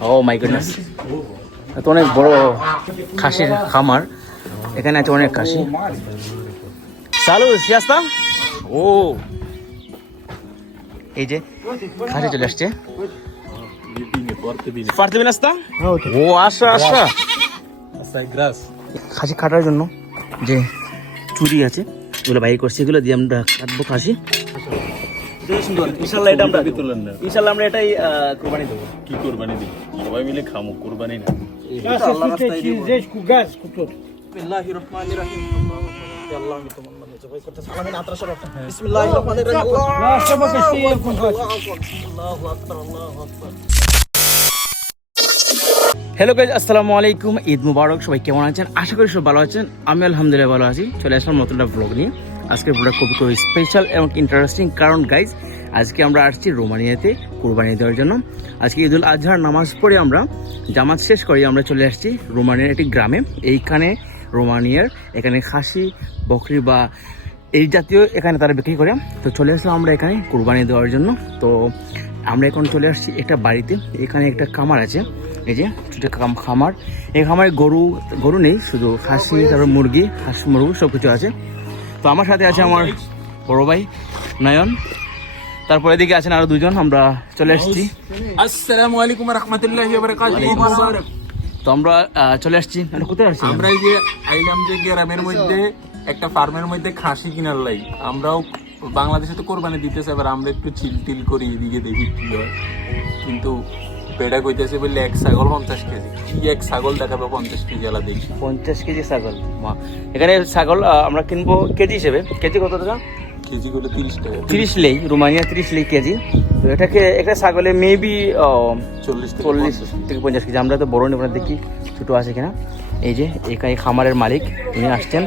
O my goodness তো অনেক বড় খাসির খামার। এখানে আছে অনেক খাসি। চালু সিয়াস্তা? ও। এই যে খাসি চলে আসছে। দিন ও, আসা আসা। খাসি কাটার জন্য যে চুরি আছে, এগুলো বাইর করছি, এগুলো দিয়ে আমরা কাটবো খাসি। সুন্দর ইনশাল্লাহ এটা আমরা তুলেন না ইনশাল্লাহ আমরা এটাই কোরবানি দেবো কি কোরবানি দিই সবাই মিলে খামো কোরবানি না হ্যালো গাইজ আসসালামু আলাইকুম ঈদ মুবারক সবাই কেমন আছেন আশা করি সব ভালো আছেন আমি আলহামদুলিল্লাহ ভালো আছি চলে আসলাম নতুন একটা ব্লগ নিয়ে আজকের ব্লগটা খুবই খুবই স্পেশাল এবং ইন্টারেস্টিং কারণ গাইজ আজকে আমরা আসছি রোমানিয়াতে কোরবানি দেওয়ার জন্য। আজকে ঈদুল আজহার নামাজ পড়ে আমরা, জামাত শেষ করে আমরা চলে আসছি রোমানিয়ার একটি গ্রামে। এইখানে রোমানিয়ার এখানে খাসি, বকরি বা এই জাতীয় এখানে তারা বিক্রি করে। তো চলে আসলাম আমরা এখানে কোরবানি দেওয়ার জন্য। তো আমরা এখন চলে আসছি একটা বাড়িতে। এখানে একটা খামার আছে। এই যে ছোটো খামার। এই খামারে গরু গরু নেই, শুধু খাসি, তারপর মুরগি, হাঁস, মুরগি সব কিছু আছে। তো আমার সাথে আছে আমার বড় ভাই নয়ন। তারপরে এদিকে আছেন আরও দুজন আমরা চলে আসছি আসসালামু আলাইকুম রহমতুল্লাহি বারাকাতুহু। তো আমরা চলে আসছি। মানে কোথায় আসছি আমরা এই যে আইলাম যে গ্রামের মধ্যে একটা ফার্মের মধ্যে খাসি কিনার লাই। আমরাও বাংলাদেশে তো কোরবানি দিতেছে এবার আমরা একটু চিল টিল করি এদিকে দেখি কি হয়। কিন্তু পেড়া কইতেছে বললে এক ছাগল পঞ্চাশ কেজি। কি এক ছাগল দেখাবে পঞ্চাশ কেজি আলা দেখি। পঞ্চাশ কেজি ছাগল এখানে ছাগল আমরা কিনবো কেজি হিসেবে। কেজি কত টাকা? কেজি করে তিরিশ টাকা। তিরিশ লেই রোমানিয়া তিরিশ লেই কেজি। তো এটাকে একটা ছাগলে মেবি চল্লিশ চল্লিশ থেকে পঞ্চাশ কেজি। আমরা তো বড় নেব না দেখি ছোটো আছে কিনা। এই যে এখানে খামারের মালিক উনি আসছেন।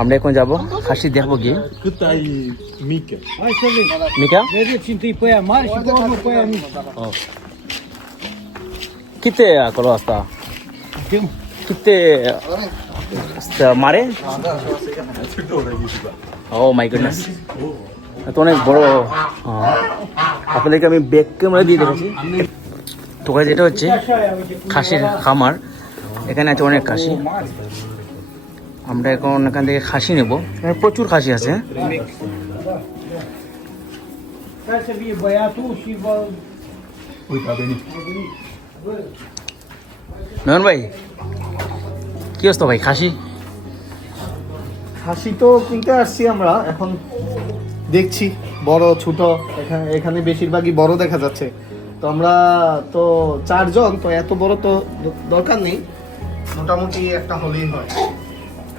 আমরা এখন যাব খাসি দেখব গিয়ে। মিকা? মিকা? কিতে কলো আস্তা কিতে আস্তা মারে ও মাই গুডনেস তো অনেক বড় হ্যাঁ। আপনাদেরকে আমি ব্যাগ ক্যামেরা দিয়ে দেখেছি তো guys, এটা হচ্ছে খাসির খামার এখানে আছে অনেক খাসি। আমরা এখন এখান থেকে খাসি নেব। এখানে প্রচুর খাসি আছে। নয়ন ভাই কি অবস্থা ভাই? খাসি? খাসি তো কিনতে আসছি আমরা এখন দেখছি বড় ছোট এখানে এখানে বেশিরভাগই বড় দেখা যাচ্ছে। তো আমরা তো চারজন তো এত বড় তো দরকার নেই মোটামুটি একটা হলেই হয়।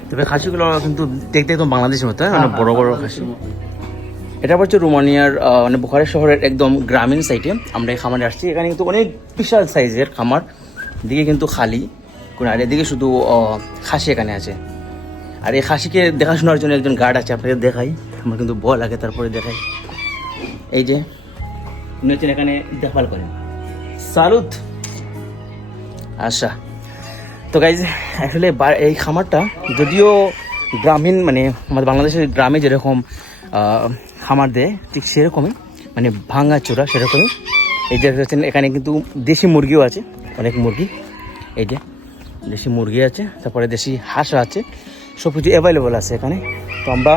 তবে খাসিগুলো কিন্তু দেখতে একদম বাংলাদেশের মতো হ্যাঁ? মানে বড় বড় খাসি। এটা হচ্ছে রোমানিয়ার মানে বুখারের শহরের একদম গ্রামীণ সাইডে আমরা এই খামারে আসছি। এখানে কিন্তু অনেক বিশাল সাইজের খামার। দিকে কিন্তু খালি কোনো, আর এদিকে শুধু খাসি এখানে আছে। আর এই খাসিকে দেখাশোনার জন্য একজন গার্ড আছে, আপনাকে দেখাই। আমার কিন্তু ভয় লাগে, তারপরে দেখাই। এই যে, উনি হচ্ছেন এখানে দেখভাল করেন। সালুত। আচ্ছা। তো গাইজ আসলে এই খামারটা যদিও গ্রামীণ মানে আমাদের বাংলাদেশের গ্রামে যেরকম খামার দেয়, ঠিক সেরকমই। মানে ভাঙা চোরা সেরকমই। এই যে হচ্ছেন এখানে কিন্তু দেশি মুরগিও আছে, অনেক মুরগি। এই যে দেশি মুরগি আছে, তারপরে দেশি হাঁসও আছে সব কিছু অ্যাভেলেবল আছে এখানে। তো আমরা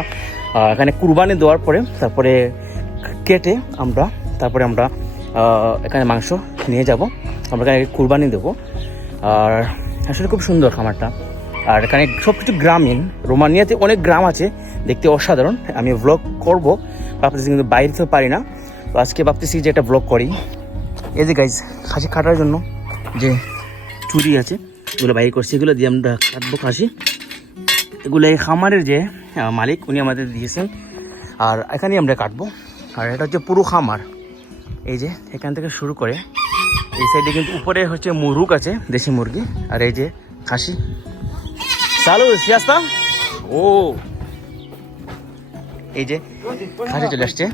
এখানে কুরবানি দেওয়ার পরে, তারপরে কেটে আমরা, তারপরে আমরা এখানে মাংস নিয়ে যাব। আমরা এখানে কুরবানি দেবো। আর আসলে খুব সুন্দর খামারটা। আর এখানে সব কিছু গ্রামীণ। রোমানিয়াতে অনেক গ্রাম আছে, দেখতে অসাধারণ। আমি ব্লগ করব, ভাবতেছি কিন্তু বাইরে তো পারি না। তো আজকে ভাবতেছি যে একটা ব্লগ করি। এই যে গাইজ খাসি কাটার জন্য যে চুরি আছে, এগুলো বাইরে করছি। এগুলো দিয়ে আমরা কাটবো খাসি। এগুলো এই খামারের যে মালিক, উনি আমাদের দিয়েছেন আর এখানেই আমরা কাটবো। আর এটা হচ্ছে পুরো খামার। এই যে, এখান থেকে শুরু করে। এই সাইডে কিন্তু উপরে হচ্ছে মুরুক আছে, দেশি মুরগি। আর এই যে খাসি। চালু, সিয়াস্তা? ও। এই যে খাসি চলে আসছে।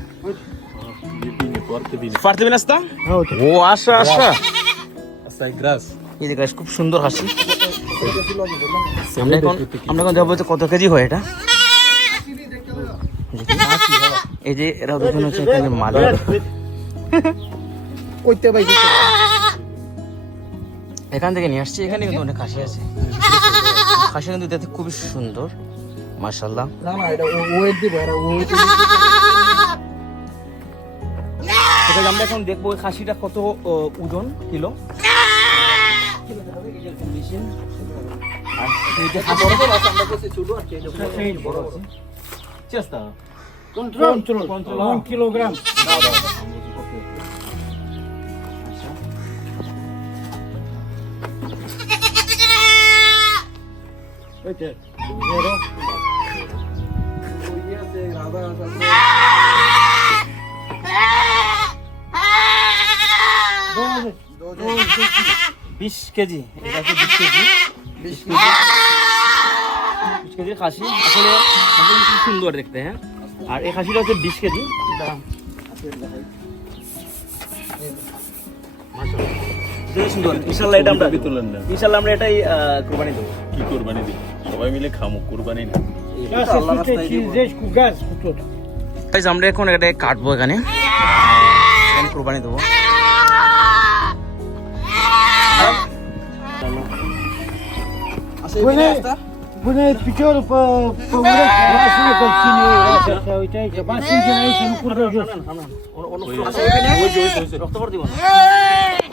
পারতে দিন আসতা ও আসাই গ্রাস এই যে খুব সুন্দর হাসি। আমরা এখন আমরা এখন যাব কত কেজি হয় এটা। এই যে এরা দুজন হচ্ছে এখানে মালিক। কইতে ভাই এখান থেকে নিয়ে আসছি এখানে কিন্তু অনেক খাসি আছে। খাসি কিন্তু দেখতে খুবই সুন্দর মাশাল্লাহ না না এটা ওয়েট দিব এটা ওয়েট ঠিক আমরা এখন দেখব ওই খাসিটা কত ওজন কিলো? আর এই যে হাঁস- বড় আছে। চেষ্টা। Control, control, un বিশ কেজি। এটা বিশ কেজি। বিশ কেজি। বিশ খাসি। আসলে সুন্দর দেখতে হ্যাঁ? আর এই খাসিটা হচ্ছে বিশ কেজি। দেখতে সুন্দর ইনশাল্লাহ এটা আমরা তুলেন না ইনশাল্লাহ আমরা এটাই আহ, কোরবানি দেবো কি কোরবানি দিই সবাই মিলে খামো কোরবানি না Já se escuta cheese com gás, com tudo. Guys আমরা এখন এটা কাটবো এখানে এখানে কোরবানি দেবো piciorul pe, pe lasă-mă că ține uite aici, ba aici, nu jos. bine.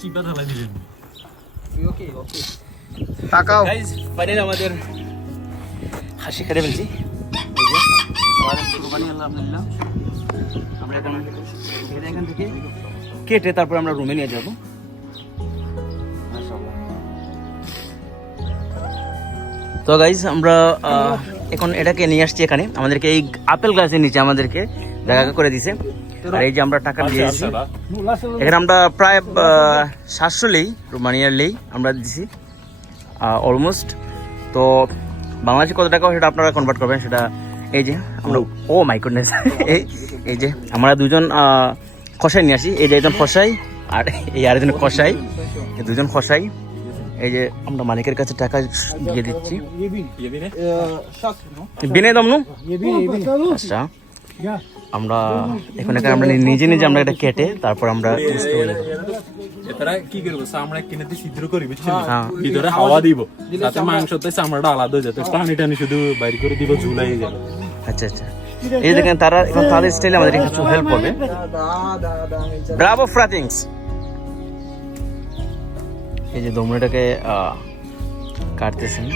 চিপা ঢালাই দিলেন ওকে ওকে তাকাও। ফাইনালি আমাদের হাসি খেতে ফেলছি আলহামদুলিল্লাহ। আমরা এখানে এখান থেকে কেটে তারপর আমরা রুমে নিয়ে যাব। তো গাইজ আমরা এখন এটাকে নিয়ে আসছি এখানে। আমাদেরকে এই আপেল গাছের নিচে আমাদেরকে জায়গা করে দিছে। আর এই যে আমরা টাকা দিয়েছি. এখানে আমরা প্রায় সাতশো লেই রোমানিয়ার লেই আমরা দিছি অলমোস্ট তো বাংলাদেশে কত টাকা সেটা আপনারা কনভার্ট করবেন সেটা এই যে আমরা ও। মাই গুডনেস এই এই যে আমরা দুজন খসাই নিয়ে আসি। এই যে একজন খসাই আর এই আরেকজন খসাই এই দুজন খসাই এই যে আমরা মালিকের কাছে টাকা দিয়ে দিচ্ছি। ইয়ে দিনে? বিনে দমনু? bine, e bine. আচ্ছা. আমরা এখন আমরা নিজে নিজে আমরা এটা কেটে তারপর আমরা বুঝতে কি করব? চামড়া কিনে দিয়ে ছিদ্র করি বুঝছেন? হ্যাঁ। ভিতরে হাওয়া দিব। তাতে মাংসতে চামড়াটা আলাদা হয়ে যাবে। টানি টানি শুধু বাইর করে দিব ঝুলাই যাবে। আচ্ছা আচ্ছা। এই দেখেন তারা এখন তাদের স্টাইলে আমাদের কিছু হেল্প করবে। ব্রাভো ফ্রাথিংস এই যে দমড়াটাকে কাটতেছেন।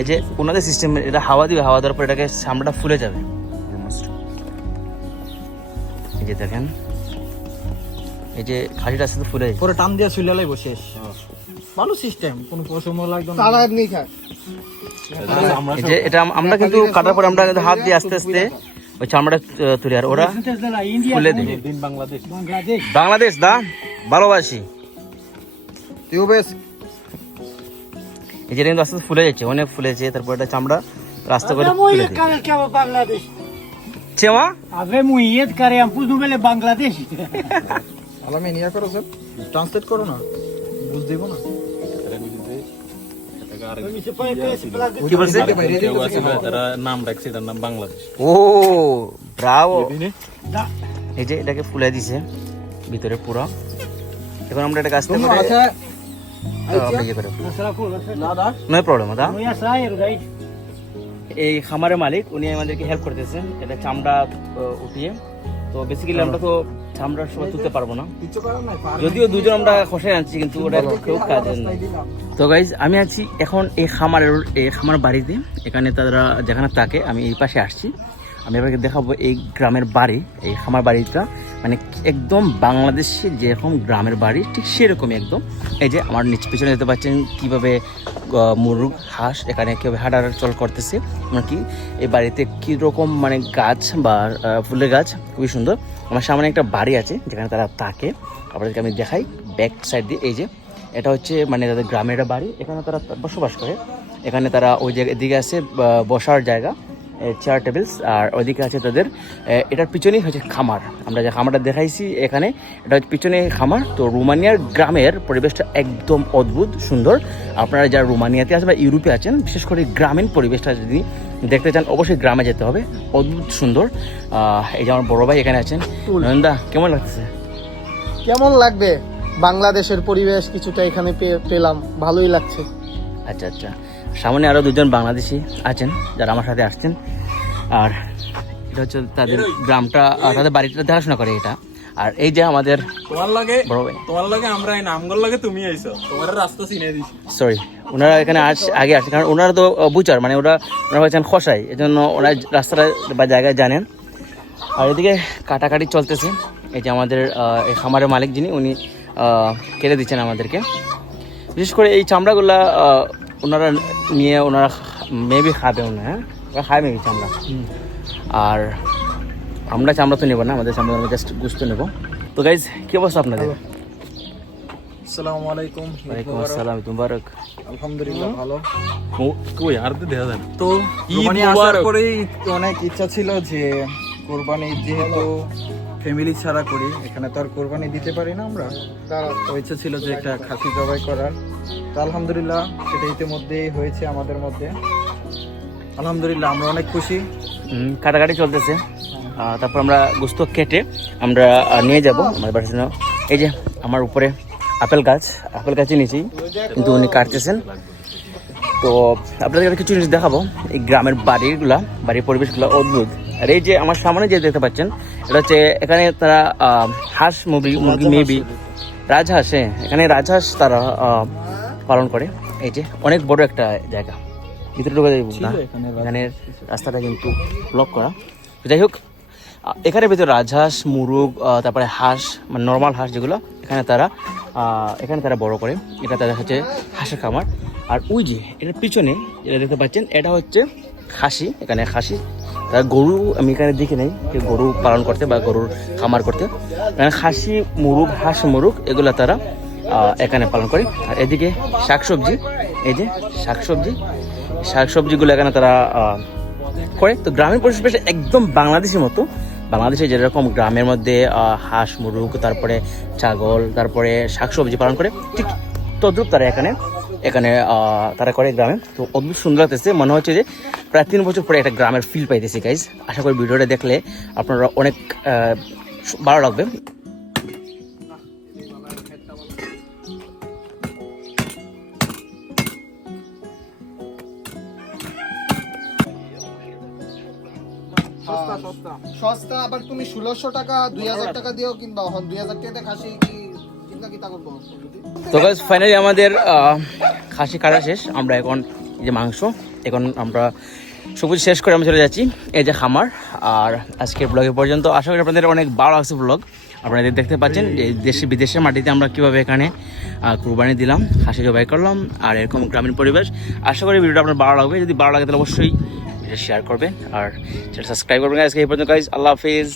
এই যে ওনাদের সিস্টেম এটা হাওয়া দিবে হাওয়া দেওয়ার পর এটাকে চামড়াটা ফুলে যাবে। এই যে দেখেন এই যে খাসিটা আস্তে আস্তে ফুলে। পরে টান দিয়া চুলে লাইব শেষ ভালো সিস্টেম কোনো সময় লাগবে না। তারা এমনি খায়। যে এটা আমরা কিন্তু কাটার পরে আমরা কিন্তু হাত দিয়ে আস্তে আস্তে ওই চামড়াটা তুলি আর ওরা ফুলে দিন বাংলাদেশ। বাংলাদেশ দা ভালোবাসি। টিউবেস এই যে কিন্তু আস্তে আস্তে ফুলে যাচ্ছে অনেক ফুলেছে তারপর এটা চামড়া রাস্তা করে Avem চেমা Avem un ied care i-am pus numele Bangladesh. আলামে নিয়া করো স্যার ট্রান্সলেট করো না বুঝ দিব না Mi se pare că se placă. কি বলছে তারা নাম রাখছে এটার নাম বাংলাদেশ ও ব্রাভো Da. এই যে এটাকে ফুলে দিছে ভিতরে পুরো এখন আমরা এটাকে আস্তে করে আচ্ছা আহ, আমরা ইয়ে করে Lasă-l acolo, lasă-l. না দা নো প্রবলেম দা এই খামারের মালিক উনি আমাদেরকে হেল্প করতেছেন এটা চামড়া উঠিয়ে। তো বেসিক্যালি আমরা তো চামড়ার সময় তুলতে পারব না। যদিও দুজন আমরা খসাই আনছি কিন্তু ওটা কেউ কাজের না তো গাইজ আমি আছি এখন এই খামারের এই খামার বাড়িতে। এখানে তারা যেখানে থাকে আমি এই পাশে আসছি। আমি আপনাকে দেখাবো এই গ্রামের বাড়ি, এই খামার বাড়িটা। মানে একদম বাংলাদেশে যেরকম গ্রামের বাড়ি, ঠিক সেরকমই একদম। এই যে আমার নিচ পিছনে দেখতে পাচ্ছেন কীভাবে মুরগ, হাঁস, এখানে কীভাবে হাঁটার চল করতেছে। এমনকি এই বাড়িতে কীরকম মানে গাছ বা ফুলের গাছ, খুবই সুন্দর। আমার সামনে একটা বাড়ি আছে, যেখানে তারা থাকে। আপনাদেরকে আমি দেখাই ব্যাক সাইড দিয়ে। এই যে, এটা হচ্ছে মানে তাদের গ্রামের বাড়ি। এখানে তারা বসবাস করে। এখানে তারা ওই জায়গা এদিকে আছে বসার জায়গা। চেয়ার টেবিলস আর ওইদিকে আছে তাদের এটার পিছনেই হচ্ছে খামার। আমরা যে খামারটা দেখাইছি এখানে এটা হচ্ছে পিছনে খামার। তো রোমানিয়ার গ্রামের পরিবেশটা একদম অদ্ভুত সুন্দর। আপনারা যারা রোমানিয়াতে আছেন বা ইউরোপে আছেন বিশেষ করে গ্রামীণ পরিবেশটা যদি দেখতে চান অবশ্যই গ্রামে যেতে হবে। অদ্ভুত সুন্দর। এই যে আমার বড় ভাই এখানে আছেন। নন্দা কেমন লাগছে? কেমন লাগবে? বাংলাদেশের পরিবেশ কিছুটা এখানে পেলাম ভালোই লাগছে। আচ্ছা আচ্ছা। সামনে আরও দুজন বাংলাদেশি আছেন যারা আমার সাথে আসছেন। আর এটা হচ্ছে তাদের গ্রামটা তাদের বাড়িটা দেখাশোনা করে এটা। আর এই যে আমাদের তোমার লাগে বড় ভাই। তোমার লাগে আমরা এই নামগুলো লাগে তুমি আইছো। তোমার রাস্তা চিনে দিছি। সরি ওনারা এখানে আস আগে আসে কারণ ওনারা তো বুচার মানে ওরা ওনারা হচ্ছেন খসাই এজন্য ওরা রাস্তাটা বা জায়গায় জানেন। আর এদিকে কাটাকাটি চলতেছে। এই যে আমাদের এই খামারের মালিক যিনি উনি কেটে দিচ্ছেন আমাদেরকে। বিশেষ করে এই চামড়াগুলা ওনারা নিয়ে ওনারা মেবি খাবে ওনারা হ্যাঁ? ওরা খায় মেবি চামড়া। আর আমরা চামড়া তো নেব না আমাদের চামড়া আমরা জাস্ট গুস্ত নেব। তো গাইজ কি অবস্থা আপনাদের? আসসালামু আলাইকুম ওয়ালাইকুম আসসালাম মুবারক। আলহামদুলিল্লাহ ভালো। কই আর তো দেখা যায় তো রোমানি আসার পরেই অনেক ইচ্ছা ছিল যে কোরবানি যেহেতু ফ্যামিলি ছাড়া করি এখানে তো আর কোরবানি দিতে পারি না আমরা। তো ইচ্ছা ছিল যে একটা খাসি জবাই করার। তো আলহামদুলিল্লাহ সেটা ইতিমধ্যেই হয়েছে আমাদের মধ্যে। আলহামদুলিল্লাহ আমরা অনেক খুশি। কাটাকাটি চলতেছে। তারপর আমরা গোস্ত কেটে আমরা নিয়ে যাব আমার বাড়ির জন্য। এই যে আমার উপরে আপেল গাছ আপেল গাছই নিচেই কিন্তু উনি কাটতেছেন। তো আপনাদের কিছু জিনিস দেখাবো। এই গ্রামের বাড়িগুলা বাড়ির পরিবেশগুলো অদ্ভুত। আর এই যে আমার সামনে যে দেখতে পাচ্ছেন এটা হচ্ছে এখানে তারা হাঁস মুরগি মুরগি মেবি রাজহাঁস হ্যাঁ এখানে রাজহাঁস তারা পালন করে। এই যে অনেক বড় একটা জায়গা। ভিতরে ঢোকা যাবে না? এখানে রাস্তাটা কিন্তু ব্লক করা। যাই হোক এখানে ভিতরে রাজহাঁস মুরগ তারপরে হাঁস মানে নর্মাল হাঁস যেগুলো এখানে তারা এখানে তারা বড় করে। এটা তাদের হচ্ছে হাঁসের খামার। আর ওই যে এটার পিছনে যেটা দেখতে পাচ্ছেন এটা হচ্ছে খাসি, এখানে খাসি। তার গরু আমি এখানে দেখি নাই, যে গরু পালন করতে বা গরুর খামার করতে। এখানে খাসি, মুরগ, হাঁস, মুরগ, এগুলো তারা এখানে পালন করে। আর এদিকে শাকসবজি, এই যে শাকসবজি, শাকসবজিগুলো এখানে তারা করে। তো গ্রামীণ পরিবেশ একদম বাংলাদেশের মতো। বাংলাদেশে যেরকম গ্রামের মধ্যে হাঁস, মুরগ, তারপরে ছাগল, তারপরে শাকসবজি পালন করে, ঠিক তদ্রুপ তারা এখানে এখানে তারা করে গ্রামে। তো অদ্ভুত সুন্দর লাগতেছে। মনে হচ্ছে যে প্রায় তিন বছর পরে একটা গ্রামের ফিল পাইতেছি গাইজ আশা করি ভিডিওটা দেখলে আপনারা অনেক ভালো লাগবে। সস্তা আবার তুমি ষোলোশো টাকা দুই হাজার টাকা দিও কিনবা। দুই হাজার টাকা খাসি কি তো গাইজ ফাইনালি আমাদের খাসি কাটা শেষ। আমরা এখন এই যে মাংস, এখন আমরা সবুজ শেষ করে আমরা চলে যাচ্ছি। এই যে খামার, আর আজকের ব্লগে পর্যন্ত আশা করি আপনাদের অনেক ভালো লাগছে ব্লগ আপনারা দেখতে পাচ্ছেন, যে দেশে, বিদেশের মাটিতে আমরা কীভাবে এখানে কুরবানি দিলাম, খাসি জবাই করলাম, আর এরকম গ্রামীণ পরিবেশ। আশা করি ভিডিওটা আপনার ভালো লাগবে। যদি ভালো লাগে তাহলে অবশ্যই শেয়ার করবেন, আর সাবস্ক্রাইব করবেন। আজকে এই পর্যন্ত গাইজ আল্লাহ হাফিজ।